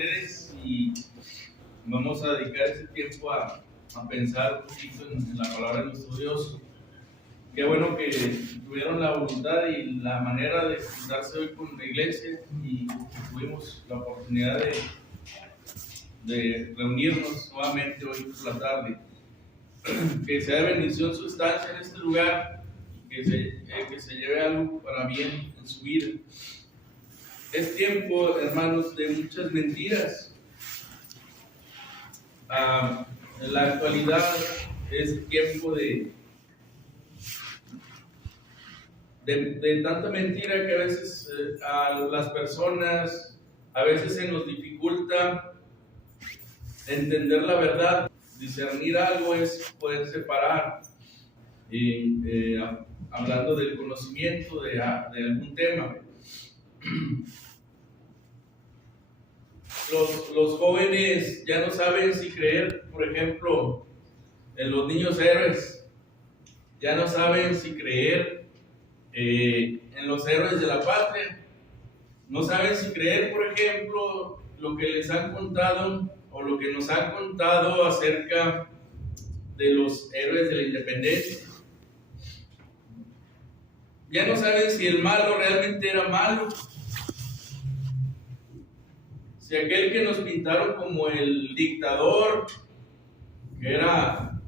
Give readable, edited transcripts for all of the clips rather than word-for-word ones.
ustedes y vamos a dedicar este tiempo a pensar un poquito en la palabra de nuestro Dios. Qué bueno que tuvieron la voluntad y la manera de juntarse hoy con la iglesia y tuvimos la oportunidad de reunirnos nuevamente hoy por la tarde. Que sea de bendición su estancia en este lugar y que se lleve algo para bien en su vida. Es tiempo, hermanos, de muchas mentiras. En la actualidad es tiempo de tanta mentira que a veces a las personas a veces se nos dificulta entender la verdad. Discernir algo es poder separar, hablando del conocimiento de algún tema. Los jóvenes ya no saben si creer, por ejemplo, en los niños héroes. Ya no saben si creer en los héroes de la patria. No saben si creer, por ejemplo, lo que les han contado o lo que nos han contado acerca de los héroes de la independencia. Ya no saben si el malo realmente era malo. Si aquel que nos pintaron como el dictador, que era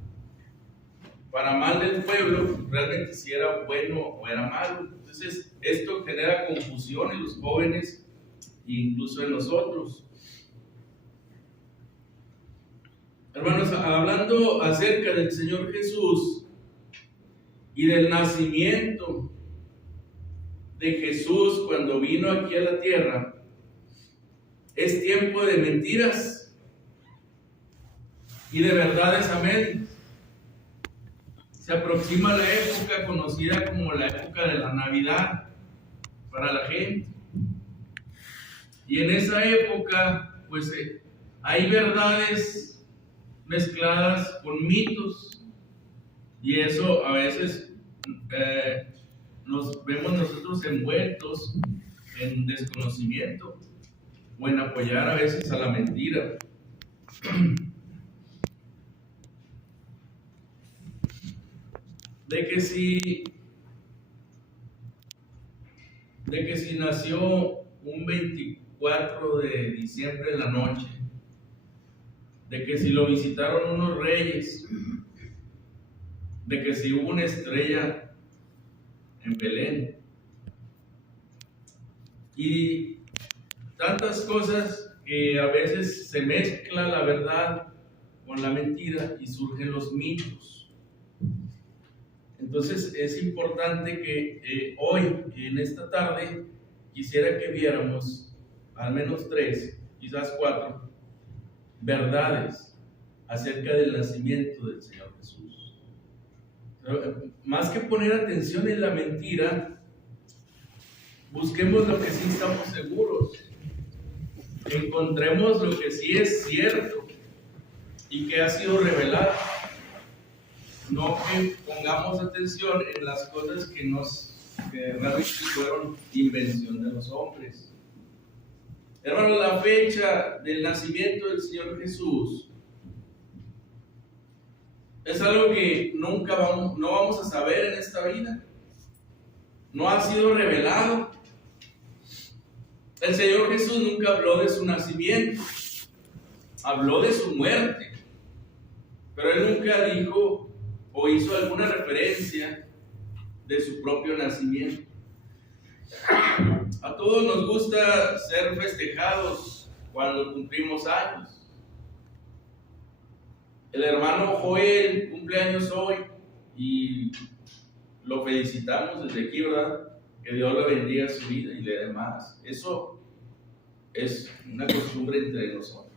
para mal del pueblo, realmente si era bueno o era malo. Entonces, esto genera confusión en los jóvenes e incluso en nosotros. Hermanos, hablando acerca del Señor Jesús y del nacimiento de Jesús cuando vino aquí a la tierra, es tiempo de mentiras y de verdades a medias. Se aproxima la época conocida como la época de la Navidad para la gente. Y en esa época, pues hay verdades mezcladas con mitos. Y eso a veces nos vemos nosotros envueltos en desconocimiento o en apoyar a veces a la mentira. De que si nació un 24 de diciembre en la noche, de que si lo visitaron unos reyes, de que si hubo una estrella en Belén, y tantas cosas que a veces se mezcla la verdad con la mentira y surgen los mitos. Entonces es importante que hoy, en esta tarde, quisiera que viéramos al menos 3, quizás 4 verdades acerca del nacimiento del Señor Jesús. Más que poner atención en la mentira, busquemos lo que sí estamos seguros, encontremos lo que sí es cierto y que ha sido revelado. No que pongamos atención en las cosas que realmente fueron invención de los hombres. Hermanos, la fecha del nacimiento del Señor Jesús es algo que no vamos a saber en esta vida. No ha sido revelado. El Señor Jesús nunca habló de su nacimiento, habló de su muerte, pero Él nunca dijo o hizo alguna referencia de su propio nacimiento. A todos nos gusta ser festejados cuando cumplimos años. El hermano Joel cumple años hoy y lo felicitamos desde aquí, ¿verdad? Que Dios le bendiga su vida y le dé más. Eso es una costumbre entre nosotros.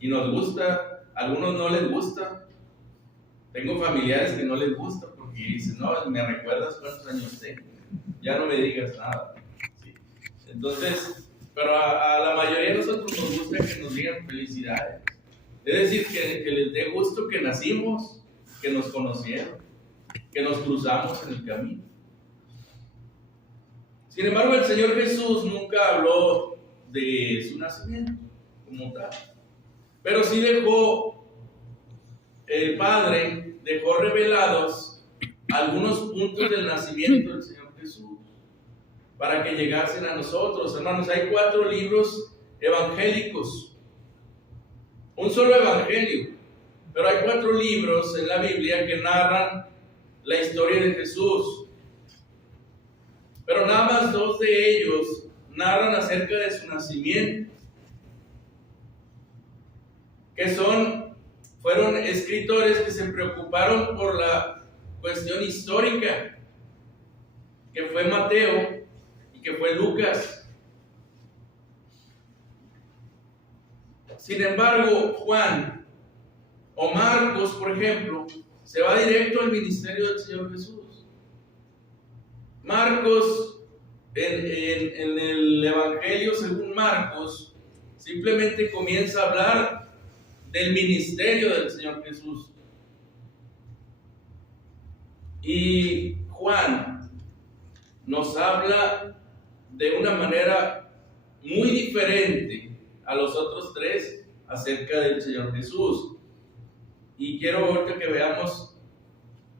Y nos gusta, a algunos no les gusta. Tengo familiares que no les gusta porque dicen, no, me recuerdas cuántos años tengo, ya no me digas nada. Sí. Entonces, pero a la mayoría de nosotros nos gusta que nos digan felicidades. Es decir, que les dé gusto que nacimos, que nos conocieron, que nos cruzamos en el camino. Sin embargo, el Señor Jesús nunca habló de su nacimiento. como tal. Pero sí dejó, el Padre dejó revelados algunos puntos del nacimiento del Señor Jesús para que llegasen a nosotros. Hermanos, hay 4 libros evangélicos, un solo evangelio, pero hay 4 libros en la Biblia que narran la historia de Jesús. Pero nada más 2 de ellos narran acerca de su nacimiento, que fueron escritores que se preocuparon por la cuestión histórica, que fue Mateo y que fue Lucas. Sin embargo, Juan o Marcos, por ejemplo, se va directo al ministerio del Señor Jesús. Marcos, en el Evangelio según Marcos, simplemente comienza a hablar del ministerio del Señor Jesús. Y Juan nos habla de una manera muy diferente a los otros 3 acerca del Señor Jesús. Y quiero ahorita que veamos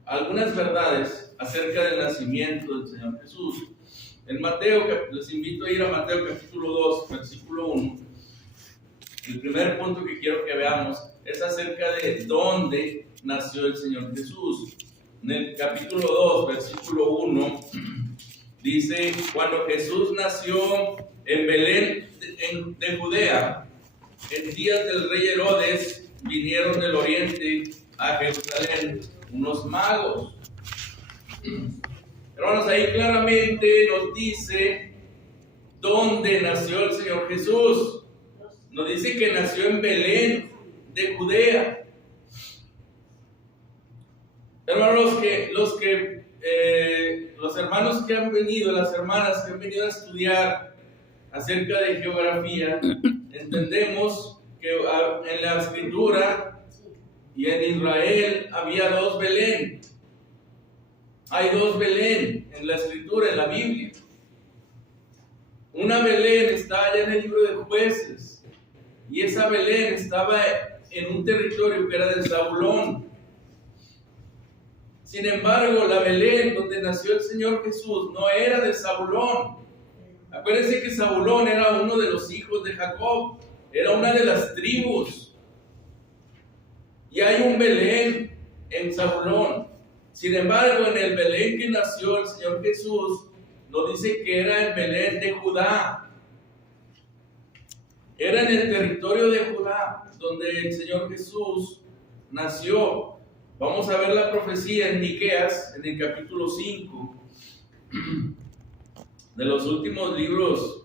algunas verdades acerca del nacimiento del Señor Jesús. En Mateo, les invito a ir a Mateo capítulo 2, versículo 1. El primer punto que quiero que veamos es acerca de dónde nació el Señor Jesús. En el capítulo 2, versículo 1, dice: cuando Jesús nació en Belén de Judea, en días del rey Herodes, vinieron del oriente a Jerusalén unos magos. Hermanos, ahí claramente nos dice dónde nació el Señor Jesús. Nos dice que nació en Belén de Judea. Hermanos, los hermanos que han venido, las hermanas que han venido a estudiar acerca de geografía, entendemos que en la escritura y en Israel había 2 Belén. Hay 2 Belén en la escritura, en la Biblia. Una Belén está allá en el libro de Jueces, y esa Belén estaba en un territorio que era de Zabulón. Sin embargo, la Belén donde nació el Señor Jesús no era de Zabulón. Acuérdense que Zabulón era uno de los hijos de Jacob, era una de las tribus. Y hay un Belén en Zabulón. Sin embargo, en el Belén que nació el Señor Jesús, nos dice que era el Belén de Judá. Era en el territorio de Judá donde el Señor Jesús nació. Vamos a ver la profecía en Miqueas, en el capítulo 5, de los últimos libros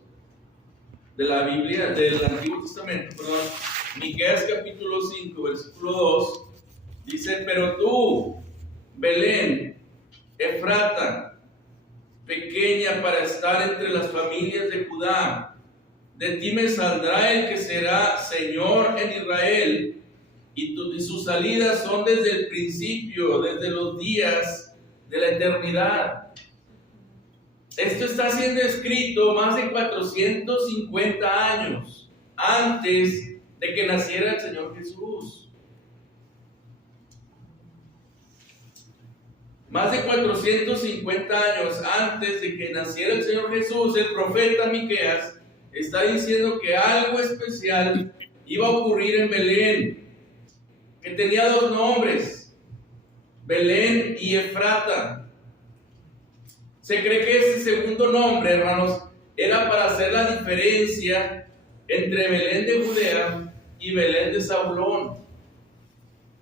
de la Biblia, del Antiguo Testamento, perdón. Miqueas capítulo 5, versículo 2, dice: pero tú, Belén, Efrata, pequeña para estar entre las familias de Judá, de ti me saldrá el que será Señor en Israel, y sus salidas son desde el principio, desde los días de la eternidad. Esto está siendo escrito más de 450 años antes de que naciera el Señor Jesús. Más de 450 años antes de que naciera el Señor Jesús, el profeta Miqueas está diciendo que algo especial iba a ocurrir en Belén, que tenía 2 nombres, Belén y Efrata. Se cree que ese segundo nombre, hermanos, era para hacer la diferencia entre Belén de Judea y Belén de Zabulón.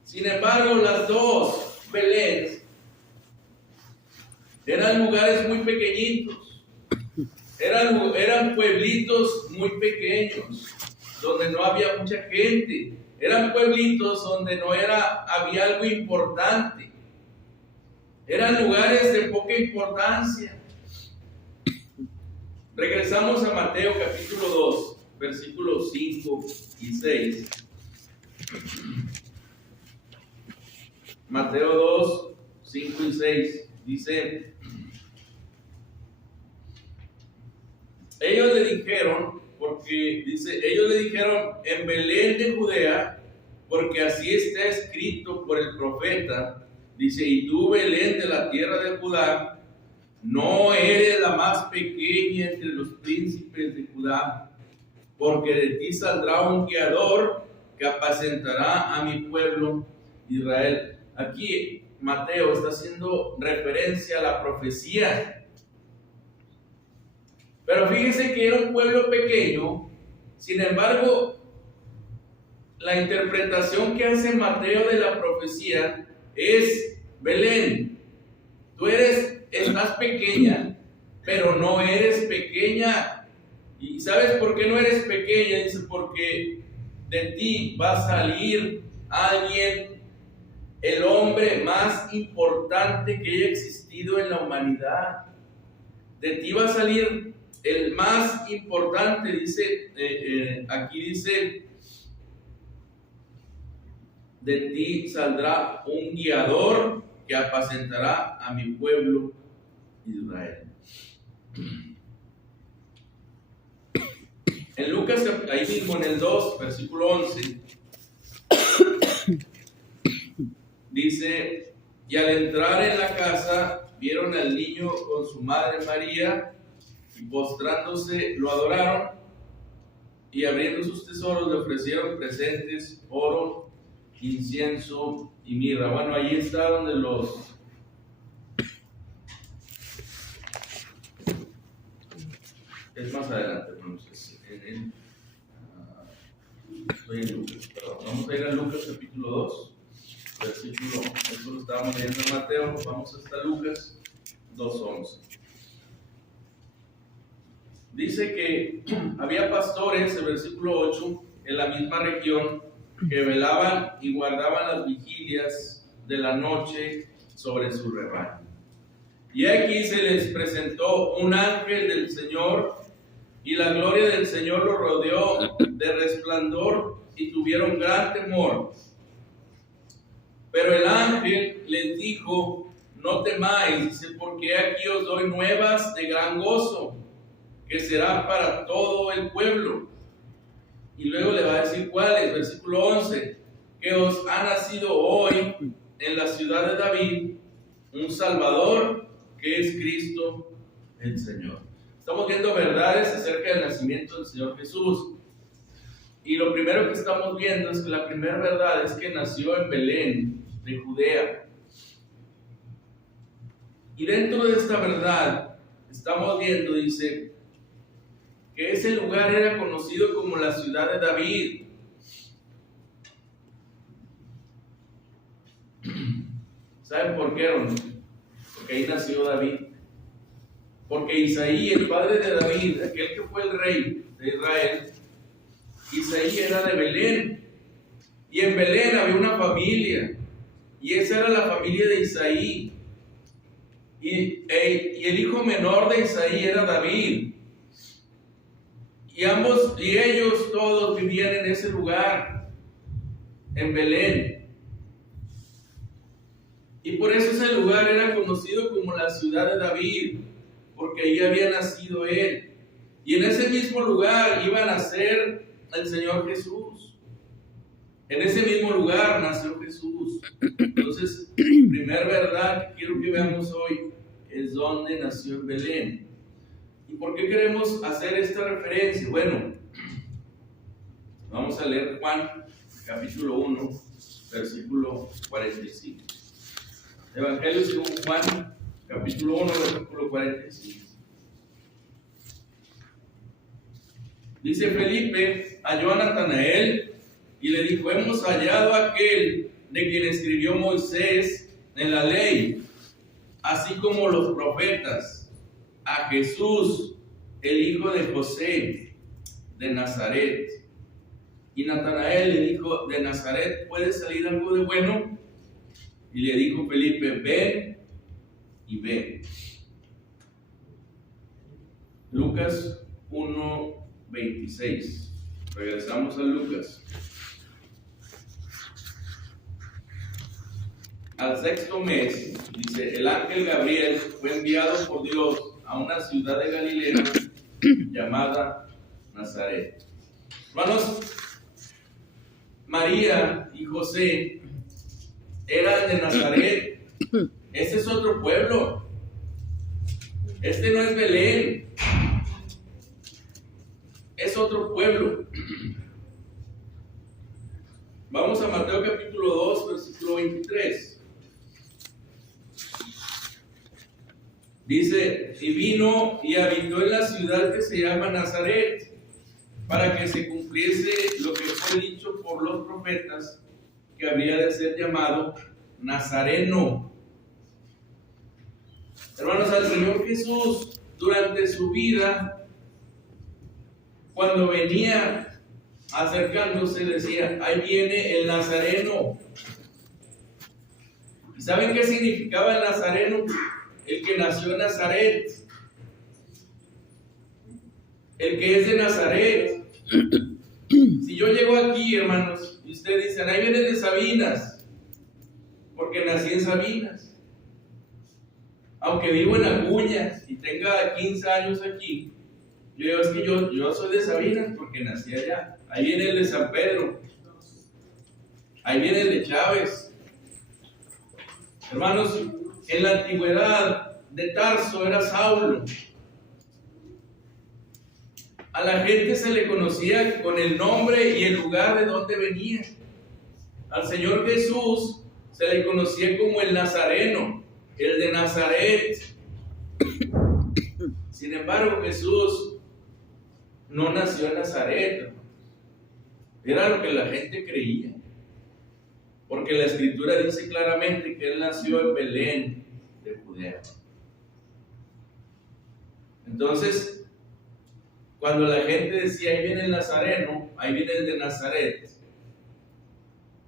Sin embargo, las 2 Belénes eran lugares muy pequeñitos, eran pueblitos muy pequeños, donde no había mucha gente. Eran pueblitos donde no había algo importante. Eran lugares de poca importancia. Regresamos a Mateo capítulo 2, versículos 5 y 6. Mateo 2, 5 y 6 dice: ellos le dijeron: porque dice, ellos le dijeron, en Belén de Judea, porque así está escrito por el profeta, dice, y tú, Belén de la tierra de Judá, no eres la más pequeña entre los príncipes de Judá, porque de ti saldrá un guiador que apacentará a mi pueblo Israel. Aquí Mateo está haciendo referencia a la profecía. Pero fíjese que era un pueblo pequeño, sin embargo, la interpretación que hace Mateo de la profecía es, Belén, tú estás pequeña, pero no eres pequeña. ¿Y sabes por qué no eres pequeña? Dice, porque de ti va a salir alguien, el hombre más importante que haya existido en la humanidad. De ti va a salir el más importante, dice, aquí dice, de ti saldrá un guiador que apacentará a mi pueblo Israel. En Lucas, ahí mismo en el 2, versículo 11, dice, y al entrar en la casa, vieron al niño con su madre María, y postrándose lo adoraron, y abriendo sus tesoros le ofrecieron presentes, oro, incienso y mirra. Bueno, ahí está donde es más adelante, hermanos, estoy en Lucas, perdón. Vamos a ir a Lucas capítulo 2, versículo, eso lo estábamos leyendo en Mateo, vamos hasta Lucas 2:11. Dice que había pastores, el versículo 8, en la misma región, que velaban y guardaban las vigilias de la noche sobre su rebaño. Y aquí se les presentó un ángel del Señor, y la gloria del Señor los rodeó de resplandor, y tuvieron gran temor. Pero el ángel les dijo, no temáis, dice, porque aquí os doy nuevas de gran gozo, que será para todo el pueblo. Y luego le va a decir cuáles, versículo 11, que os ha nacido hoy en la ciudad de David un Salvador, que es Cristo el Señor. Estamos viendo verdades acerca del nacimiento del Señor Jesús. Y lo primero que estamos viendo es que la primera verdad es que nació en Belén de Judea. Y dentro de esta verdad estamos viendo, dice, que ese lugar era conocido como la ciudad de David. ¿Saben por qué, hermano? Porque ahí nació David. Porque Isaí, el padre de David, aquel que fue el rey de Israel, Isaí era de Belén. Y en Belén había una familia. Y esa era la familia de Isaí. Y el hijo menor de Isaí era David. Y ellos todos vivían en ese lugar, en Belén. Y por eso ese lugar era conocido como la ciudad de David, porque ahí había nacido él. Y en ese mismo lugar iba a nacer el Señor Jesús. En ese mismo lugar nació Jesús. Entonces, primera verdad que quiero que veamos hoy es dónde nació en Belén. ¿Y por qué queremos hacer esta referencia? Bueno, vamos a leer Juan, capítulo 1, versículo 45. Evangelio según Juan, capítulo 1, versículo 45. Dice, Felipe halló a Natanael y le dijo, hemos hallado a aquel de quien escribió Moisés en la ley, así como los profetas, a Jesús, el hijo de José, de Nazaret. Y Natanael le dijo, ¿de Nazaret puede salir algo de bueno? Y le dijo Felipe, ven y ve. Lucas 1:26. Regresamos a Lucas. Al sexto mes, dice, el ángel Gabriel fue enviado por Dios a una ciudad de Galilea llamada Nazaret. Hermanos, María y José eran de Nazaret. Este es otro pueblo. Este no es Belén. Es otro pueblo. Vamos a Mateo capítulo 2, versículo 23. Dice, y vino y habitó en la ciudad que se llama Nazaret, para que se cumpliese lo que fue dicho por los profetas, que habría de ser llamado Nazareno. Hermanos, al Señor Jesús, durante su vida, cuando venía acercándose, decía, ahí viene el Nazareno. ¿Y saben qué significaba el Nazareno? El que nació en Nazaret, el que es de Nazaret. Si yo llego aquí, hermanos, y ustedes dicen, ahí viene de Sabinas, porque nací en Sabinas. Aunque vivo en Aguñas y tenga 15 años aquí, yo digo, es que yo soy de Sabinas porque nací allá. Ahí viene el de San Pedro, ahí viene el de Chávez. Hermanos, en la antigüedad de Tarso era Saulo. A la gente se le conocía con el nombre y el lugar de donde venía. Al Señor Jesús se le conocía como el Nazareno, el de Nazaret. Sin embargo, Jesús no nació en Nazaret. Era lo que la gente creía. Porque la Escritura dice claramente que Él nació en Belén de Judea. Entonces, cuando la gente decía, ahí viene el Nazareno, ahí viene el de Nazaret,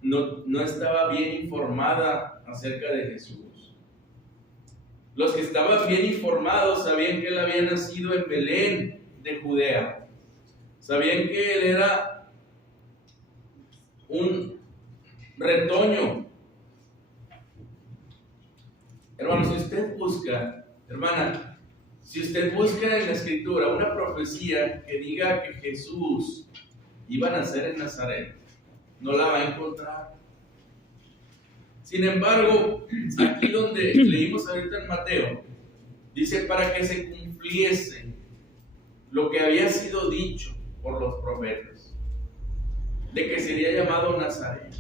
no estaba bien informada acerca de Jesús. Los que estaban bien informados sabían que Él había nacido en Belén de Judea. Sabían que Él era un retoño. Hermano, si usted busca, hermana, si usted busca en la Escritura una profecía que diga que Jesús iba a nacer en Nazaret, no la va a encontrar. Sin embargo, aquí donde leímos ahorita en Mateo, dice para que se cumpliese lo que había sido dicho por los profetas, de que sería llamado Nazaret.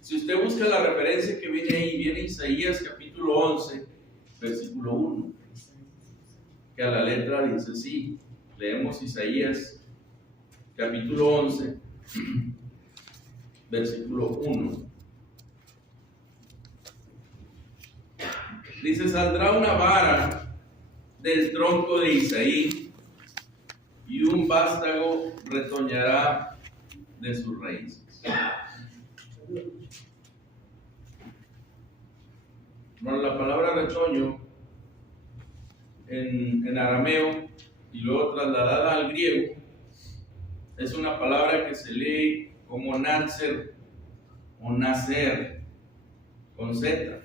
Si usted busca la referencia que viene ahí, viene Isaías capítulo 11, versículo 1, que a la letra dice así. Leemos Isaías capítulo 11, versículo 1. Dice, saldrá una vara del tronco de Isaí y un vástago retoñará de sus raíces. Bueno, la palabra retoño en arameo y luego trasladada al griego es una palabra que se lee como nacer o nacer con Z,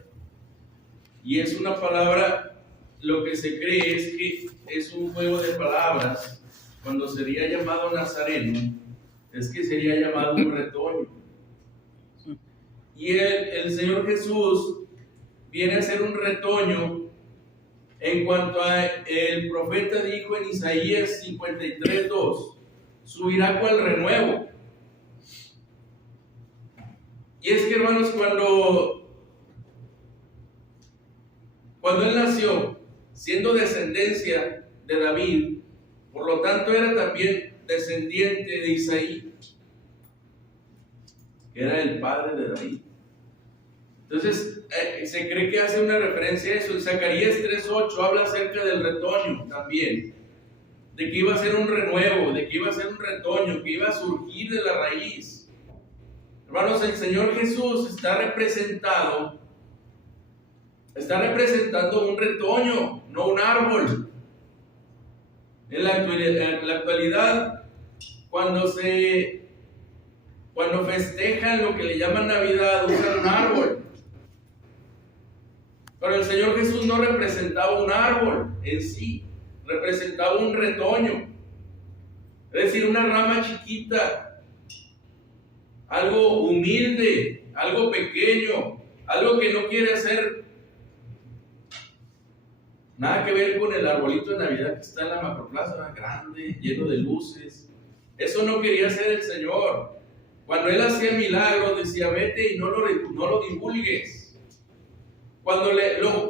y es una palabra, lo que se cree es que es un juego de palabras. Cuando sería llamado nazareno es que sería llamado un retoño, y el Señor Jesús viene a ser un retoño en cuanto a el profeta dijo en Isaías 53:2, subirá cual renuevo. Y es que, hermanos, cuando él nació, siendo descendencia de David, por lo tanto era también descendiente de Isaí, que era el padre de David. Entonces, se cree que hace una referencia a eso. En Zacarías 3:8 habla acerca del retoño también, de que iba a ser un renuevo, de que iba a ser un retoño, que iba a surgir de la raíz. Hermanos, el Señor Jesús está representando un retoño, no un árbol. En la actualidad, cuando festejan lo que le llaman Navidad, usan un árbol. Pero el Señor Jesús no representaba un árbol en sí, representaba un retoño, es decir, una rama chiquita, algo humilde, algo pequeño, algo que no quiere hacer nada que ver con el arbolito de Navidad que está en la macroplaza, grande, lleno de luces. Eso no quería hacer el Señor. Cuando Él hacía milagros, decía, vete y no lo divulgues. Cuando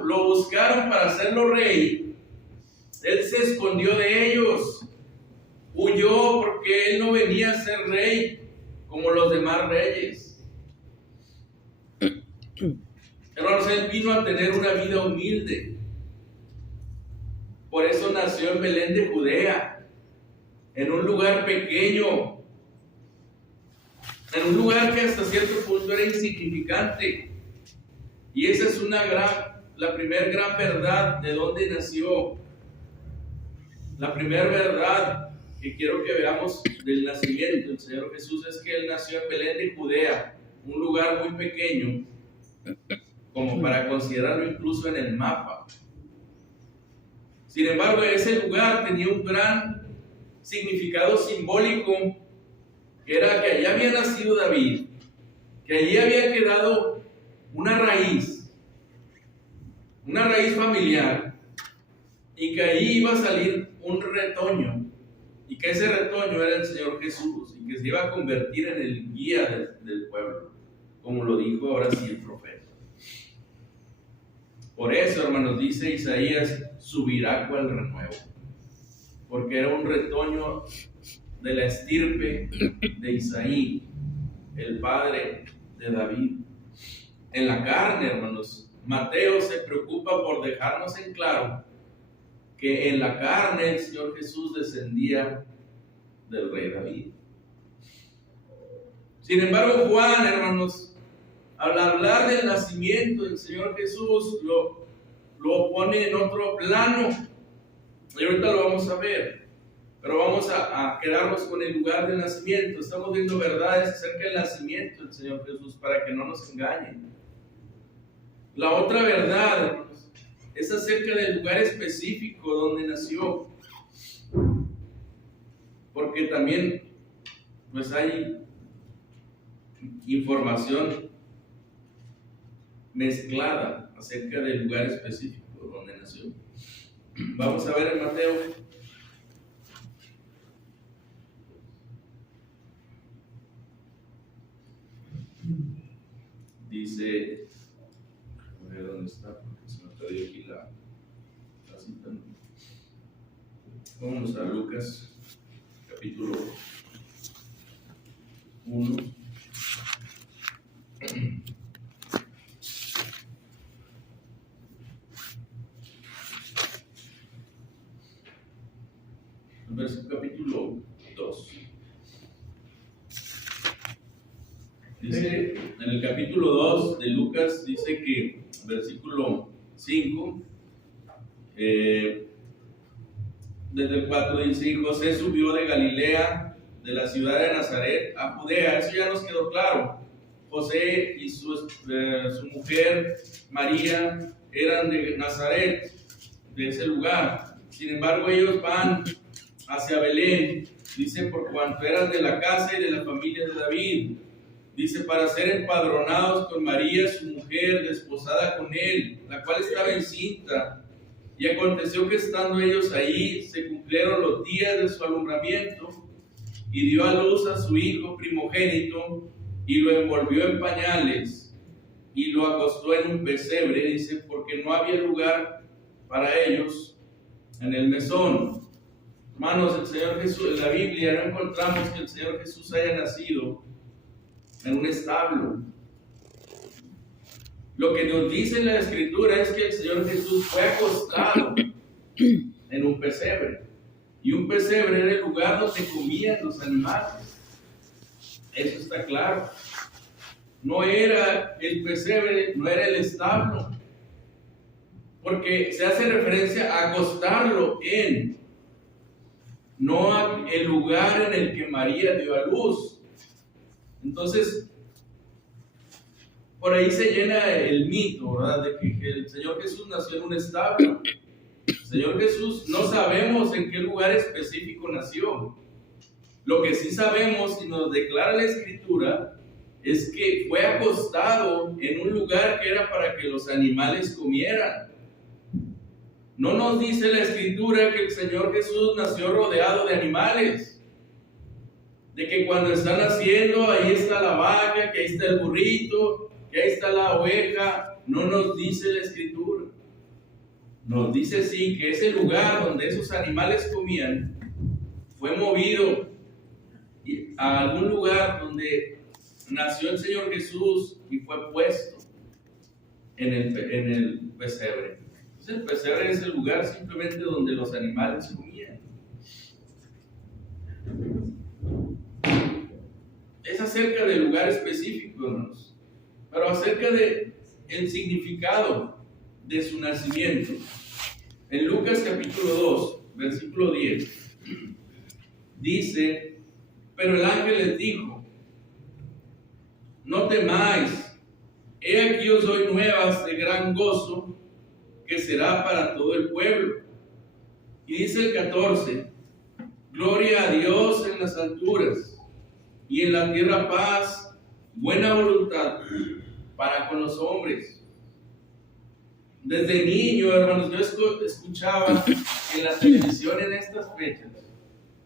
lo buscaron para hacerlo rey, Él se escondió de ellos. Huyó porque Él no venía a ser rey como los demás reyes. Hermanos, Él vino a tener una vida humilde. Por eso nació en Belén de Judea, en un lugar pequeño, en un lugar que hasta cierto punto era insignificante. Y esa es la primera gran verdad de dónde nació. La primera verdad que quiero que veamos del nacimiento del Señor Jesús es que Él nació en Belén de Judea, un lugar muy pequeño, como para considerarlo incluso en el mapa. Sin embargo, ese lugar tenía un gran significado simbólico, que era que allí había nacido David, que allí había quedado una raíz familiar, y que allí iba a salir un retoño, y que ese retoño era el Señor Jesús, y que se iba a convertir en el guía del pueblo, como lo dijo ahora sí el profeta. Por eso, hermanos, dice Isaías, subirá cual renuevo, porque era un retoño de la estirpe de Isaí, el padre de David. En la carne, hermanos, Mateo se preocupa por dejarnos en claro que en la carne el Señor Jesús descendía del rey David. Sin embargo, Juan, hermanos, al hablar del nacimiento del Señor Jesús, lo pone en otro plano, y ahorita lo vamos a ver, pero vamos a quedarnos con el lugar del nacimiento. Estamos viendo verdades acerca del nacimiento del Señor Jesús para que no nos engañen. La otra verdad, hermanos, es acerca del lugar específico donde nació, porque también pues hay información mezclada acerca del lugar específico donde nació. Vamos a ver en Mateo. Dice, a ver dónde está, porque se me perdió aquí la cita. Vamos a Lucas, capítulo 1. Capítulo 2. Dice, en el capítulo 2 de Lucas, dice que, versículo 5, desde el 4 dice, y José subió de Galilea, de la ciudad de Nazaret, a Judea. Eso ya nos quedó claro. José y su mujer María eran de Nazaret, de ese lugar. Sin embargo, ellos van hacia Belén, dice, por cuanto eran de la casa y de la familia de David. Dice, para ser empadronados con María, su mujer, desposada con él, la cual estaba encinta. Y aconteció que estando ellos ahí, se cumplieron los días de su alumbramiento, y dio a luz a su hijo primogénito, y lo envolvió en pañales, y lo acostó en un pesebre, dice, porque no había lugar para ellos en el mesón. Hermanos, el Señor Jesús, en la Biblia no encontramos que el Señor Jesús haya nacido en un establo. Lo que nos dice la Escritura es que el Señor Jesús fue acostado en un pesebre. Y un pesebre era el lugar donde comían los animales. Eso está claro. No era el pesebre, no era el establo. Porque se hace referencia a acostarlo en, no el lugar en el que María dio a luz. Entonces, por ahí se llena el mito, ¿verdad? De que el Señor Jesús nació en un establo. El Señor Jesús no sabemos en qué lugar específico nació. Lo que sí sabemos y nos declara la Escritura es que fue acostado en un lugar que era para que los animales comieran. No nos dice la Escritura que el Señor Jesús nació rodeado de animales, de que cuando está naciendo ahí está la vaca, que ahí está el burrito, que ahí está la oveja. No nos dice la Escritura. Nos dice sí que ese lugar donde esos animales comían fue movido a algún lugar donde nació el Señor Jesús y fue puesto en el pesebre. Entonces el pesebre es el lugar simplemente donde los animales comían. Es acerca del lugar específico, hermanos, pero acerca de el significado de su nacimiento. En Lucas capítulo 2, versículo 10, dice: pero el ángel les dijo: no temáis, he aquí os doy nuevas de gran gozo, que será para todo el pueblo. Y dice el 14: gloria a Dios en las alturas, y en la tierra paz, buena voluntad para con los hombres. Desde niño, hermanos, yo escuchaba en la televisión en estas fechas,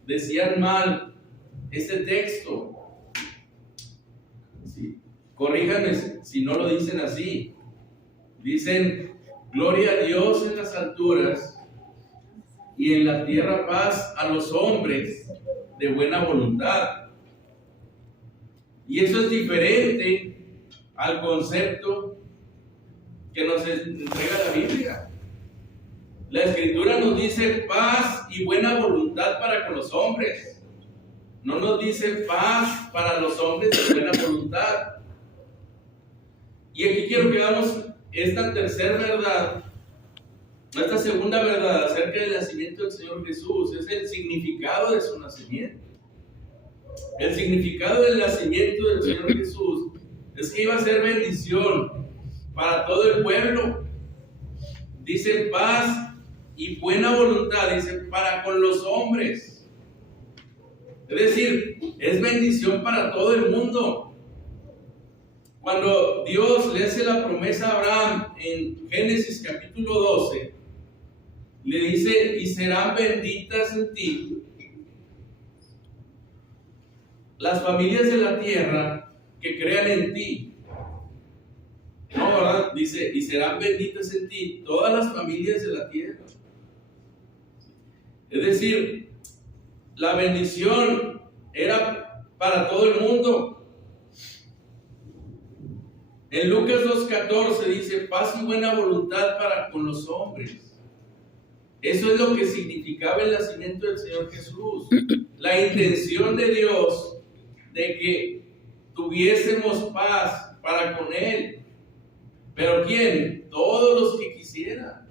decían mal este texto. Sí, corríjanme si no lo dicen así. Dicen: gloria a Dios en las alturas y en la tierra paz a los hombres de buena voluntad. Y eso es diferente al concepto que nos entrega la Biblia. La Escritura nos dice paz y buena voluntad para con los hombres. No nos dice paz para los hombres de buena voluntad. Y aquí quiero que veamos esta tercera verdad, esta segunda verdad acerca del nacimiento del Señor Jesús. Es el significado de su nacimiento. El significado del nacimiento del Señor Jesús es que iba a ser bendición para todo el pueblo. Dice paz y buena voluntad, dice para con los hombres. Es decir, es bendición para todo el mundo. Cuando Dios le hace la promesa a Abraham en Génesis capítulo 12, le dice: y serán benditas en ti las familias de la tierra que crean en ti. No, ¿verdad? Dice: y serán benditas en ti todas las familias de la tierra. Es decir, la bendición era para todo el mundo. En Lucas 2:14 dice: paz y buena voluntad para con los hombres. Eso es lo que significaba el nacimiento del Señor Jesús. La intención de Dios de que tuviésemos paz para con Él. ¿Pero quién? Todos los que quisieran.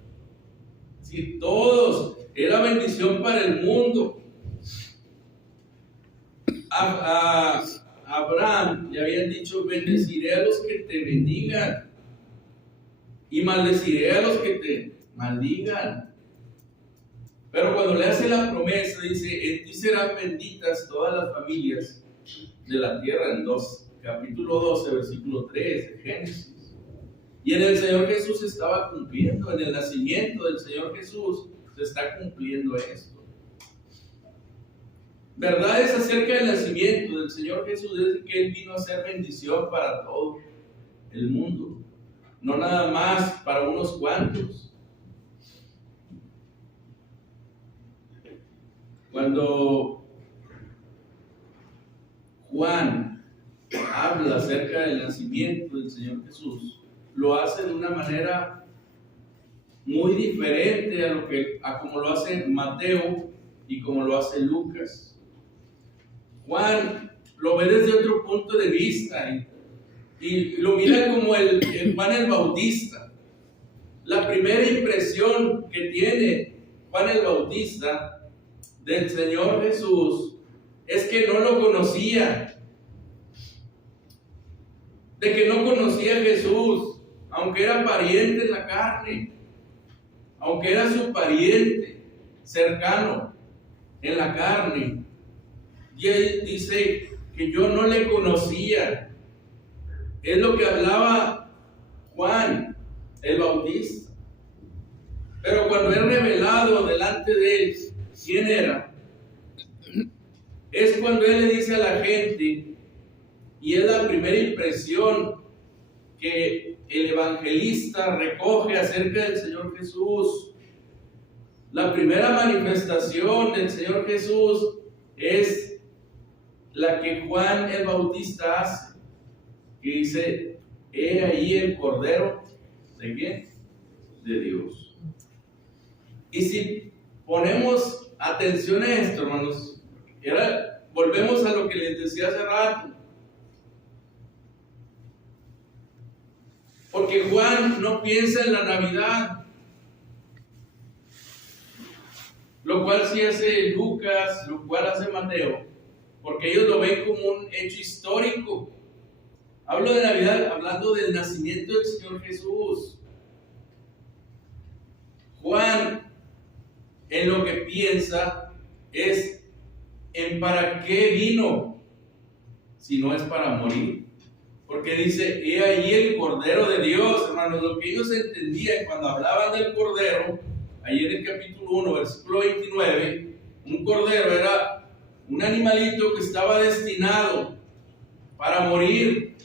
Sí, todos. Era bendición para el mundo. A Abraham le habían dicho: bendeciré a los que te bendigan y maldeciré a los que te maldigan. Pero cuando le hace la promesa, dice: en ti serán benditas todas las familias de la tierra, en capítulo 12, versículo 3 de Génesis. Y en el Señor Jesús se estaba cumpliendo, en el nacimiento del Señor Jesús se está cumpliendo esto. Verdades acerca del nacimiento del Señor Jesús es que Él vino a ser bendición para todo el mundo, no nada más para unos cuantos. Cuando Juan habla acerca del nacimiento del Señor Jesús, lo hace de una manera muy diferente a como lo hace Mateo y como lo hace Lucas. Juan lo ve desde otro punto de vista y lo mira como el Juan el Bautista. La primera impresión que tiene Juan el Bautista del Señor Jesús es que no lo conocía, de que no conocía a Jesús, aunque era pariente en la carne, aunque era su pariente cercano en la carne. Y él dice que yo no le conocía. Es lo que hablaba Juan el Bautista. Pero cuando es revelado delante de él quién era, es cuando él le dice a la gente, y es la primera impresión que el evangelista recoge acerca del Señor Jesús. La primera manifestación del Señor Jesús es la que Juan el Bautista hace, que dice: he ahí el Cordero ¿de quién? De Dios. Y si ponemos atención a esto, hermanos, volvemos a lo que les decía hace rato. Porque Juan no piensa en la Navidad, lo cual sí hace Lucas, lo cual hace Mateo, porque ellos lo ven como un hecho histórico. Hablo de Navidad hablando del nacimiento del Señor Jesús. Juan, en lo que piensa, es en para qué vino, si no es para morir. Porque dice: he ahí el Cordero de Dios, hermanos. Lo que ellos entendían cuando hablaban del Cordero, ahí en el capítulo 1, versículo 29, un Cordero era un animalito que estaba destinado para morir.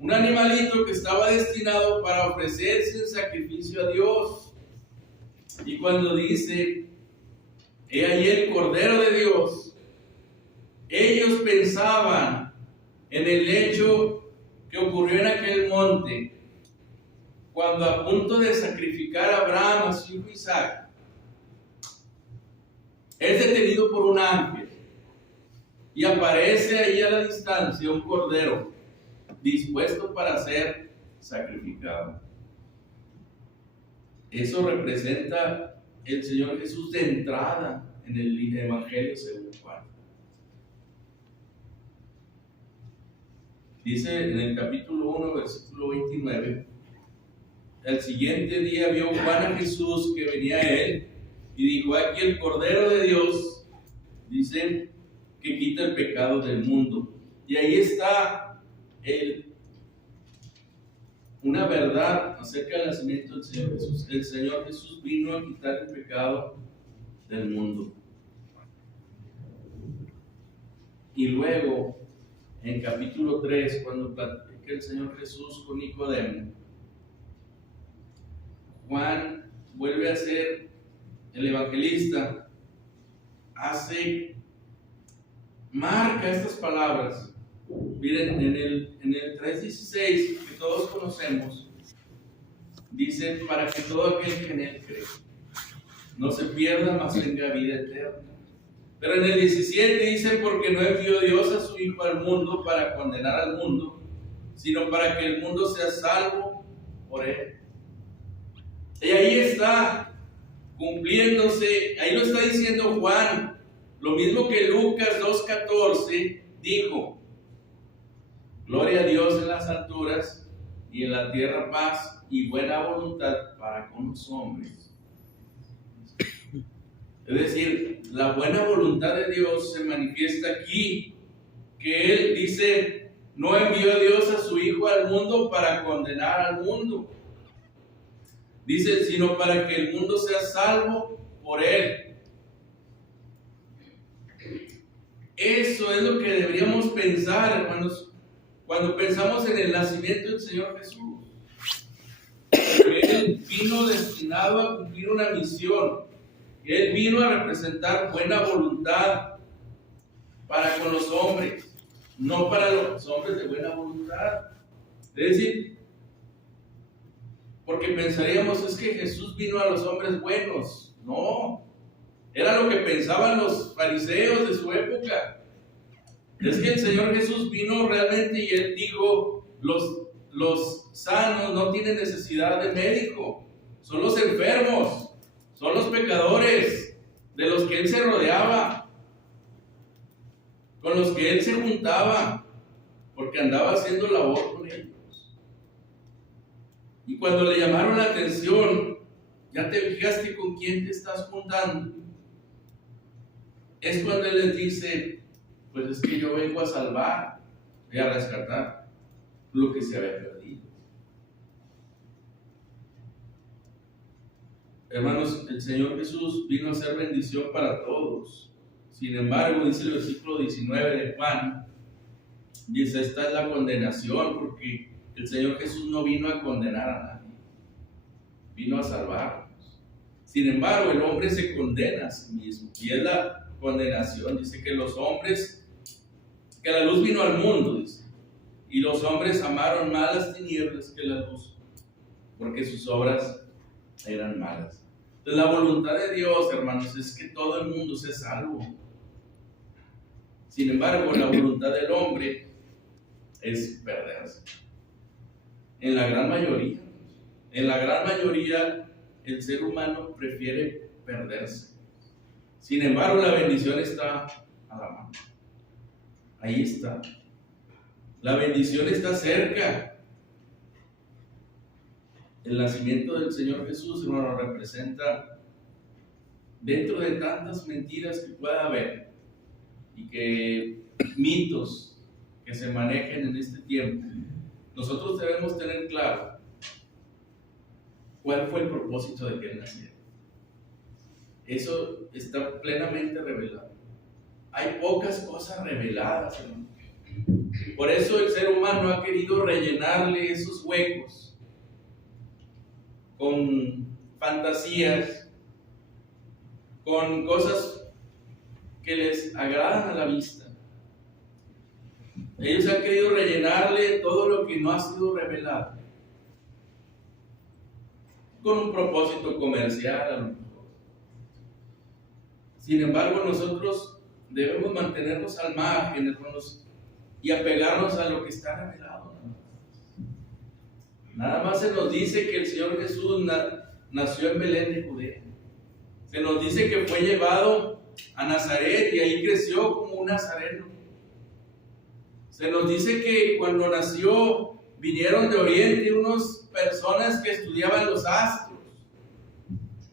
Un animalito que estaba destinado para ofrecerse en sacrificio a Dios. Y cuando dice: he ahí el Cordero de Dios, ellos pensaban en el hecho que ocurrió en aquel monte, cuando a punto de sacrificar a Abraham, a su hijo Isaac, es detenido por un ángel y aparece ahí a la distancia un cordero dispuesto para ser sacrificado. Eso representa el Señor Jesús de entrada en el Evangelio según Juan. Dice en el capítulo 1, versículo 29, al siguiente día vio Juan a Jesús que venía a él y dijo: aquí el Cordero de Dios, dice, que quita el pecado del mundo. Y ahí está una verdad acerca del nacimiento del Señor Jesús. El Señor Jesús vino a quitar el pecado del mundo. Y luego, en capítulo 3, cuando platica el Señor Jesús con Nicodemo, Juan vuelve a ser el evangelista, marca estas palabras. Miren, en el 3:16, que todos conocemos, dice: para que todo aquel que en él cree no se pierda, mas tenga vida eterna. Pero en el 17 dice: porque no envió Dios a su Hijo al mundo para condenar al mundo, sino para que el mundo sea salvo por él. Y ahí está cumpliéndose, ahí lo está diciendo Juan, lo mismo que Lucas 2:14 dijo: gloria a Dios en las alturas y en la tierra paz y buena voluntad para con los hombres. Es decir, la buena voluntad de Dios se manifiesta aquí, que Él dice: no envió Dios a su Hijo al mundo para condenar al mundo, dice, sino para que el mundo sea salvo por Él. Eso es lo que deberíamos pensar, hermanos, cuando pensamos en el nacimiento del Señor Jesús. Que Él vino destinado a cumplir una misión. Él vino a representar buena voluntad para con los hombres, no para los hombres de buena voluntad. Es decir, porque pensaríamos: es que Jesús vino a los hombres buenos. No, era lo que pensaban los fariseos de su época. Es que el Señor Jesús vino realmente y Él dijo: los sanos no tienen necesidad de médico, son los enfermos. Son los pecadores de los que Él se rodeaba, con los que Él se juntaba, porque andaba haciendo labor con ellos. Y cuando le llamaron la atención ¿Ya te fijaste con quién te estás juntando? Es cuando Él les dice, pues es que yo vengo a salvar y a rescatar lo que se había perdido. Hermanos, el Señor Jesús vino a ser bendición para todos. Sin embargo, dice el versículo 19 de Juan, dice, esta es la condenación, porque el Señor Jesús no vino a condenar a nadie, vino a salvarnos. Sin embargo, el hombre se condena a sí mismo, y es la condenación. Dice que los hombres, que la luz vino al mundo, dice, y los hombres amaron más las tinieblas que la luz, porque sus obras eran malas. Entonces, la voluntad de Dios, hermanos, es que todo el mundo sea salvo. Sin embargo, la voluntad del hombre es perderse. En la gran mayoría, el ser humano prefiere perderse. Sin embargo, la bendición está a la mano. Ahí está. La bendición está cerca. El nacimiento del Señor Jesús, hermano, representa, dentro de tantas mentiras que pueda haber y que mitos que se manejen en este tiempo, nosotros debemos tener claro cuál fue el propósito de que Él naciera. Eso está plenamente revelado. Hay pocas cosas reveladas, hermano. Por eso el ser humano ha querido rellenarle esos huecos con fantasías, con cosas que les agradan a la vista. Ellos han querido rellenarle todo lo que no ha sido revelado, con un propósito comercial a lo mejor. Sin embargo, nosotros debemos mantenernos al margen, hermanos, y apegarnos a lo que está revelado. Nada más se nos dice que el Señor Jesús nació en Belén de Judea. Se nos dice que fue llevado a Nazaret y ahí creció como un nazareno. Se nos dice que cuando nació vinieron de Oriente unas personas que estudiaban los astros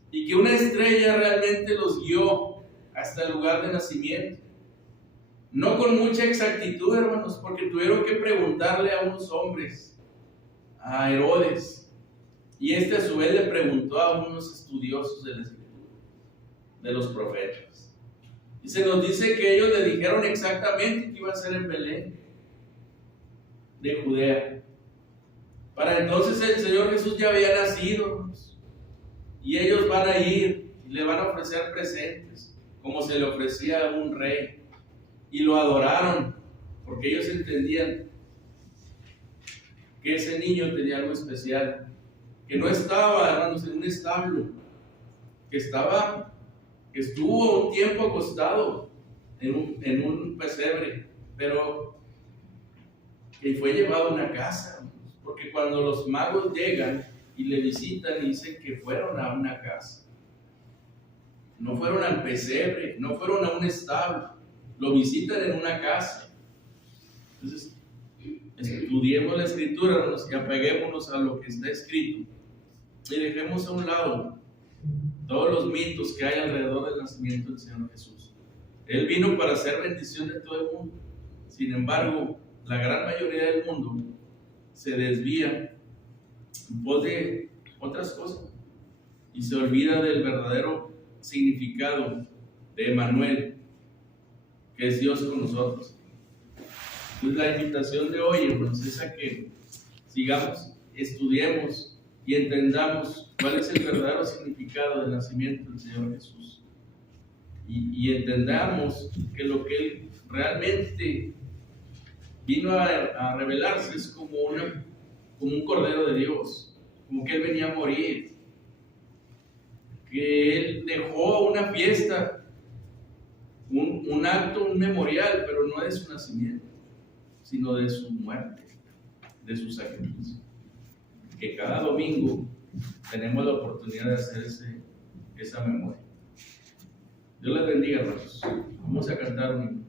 y que una estrella realmente los guió hasta el lugar de nacimiento. No con mucha exactitud, hermanos, porque tuvieron que preguntarle a unos hombres, a Herodes, y este a su vez le preguntó a unos estudiosos de la Escritura, de los profetas, y se nos dice que ellos le dijeron exactamente que iba a ser en Belén de Judea. Para entonces el Señor Jesús ya había nacido, y ellos van a ir y le van a ofrecer presentes como se le ofrecía a un rey, y lo adoraron porque ellos entendían que ese niño tenía algo especial, que no estaba, hermanos, en un establo, que estuvo un tiempo acostado en un pesebre, pero que fue llevado a una casa, porque cuando los magos llegan y le visitan y dicen que fueron a una casa, no fueron al pesebre, no fueron a un establo, lo visitan en una casa. Entonces, estudiemos la Escritura, hermanos, y apeguémonos a lo que está escrito y dejemos a un lado todos los mitos que hay alrededor del nacimiento del Señor Jesús. Él vino para hacer bendición de todo el mundo. Sin embargo, la gran mayoría del mundo se desvía en pos de otras cosas y se olvida del verdadero significado de Emmanuel, que es Dios con nosotros. Entonces, la invitación de hoy, hermanos, es a que sigamos, estudiemos y entendamos cuál es el verdadero significado del nacimiento del Señor Jesús. Y entendamos que lo que Él realmente vino a revelarse es como un Cordero de Dios, como que Él venía a morir, que Él dejó una fiesta, un acto, un memorial, pero no de su nacimiento, sino de su muerte, de su sacrificio. Que cada domingo tenemos la oportunidad de hacer esa memoria. Dios les bendiga, hermanos. Vamos a cantar un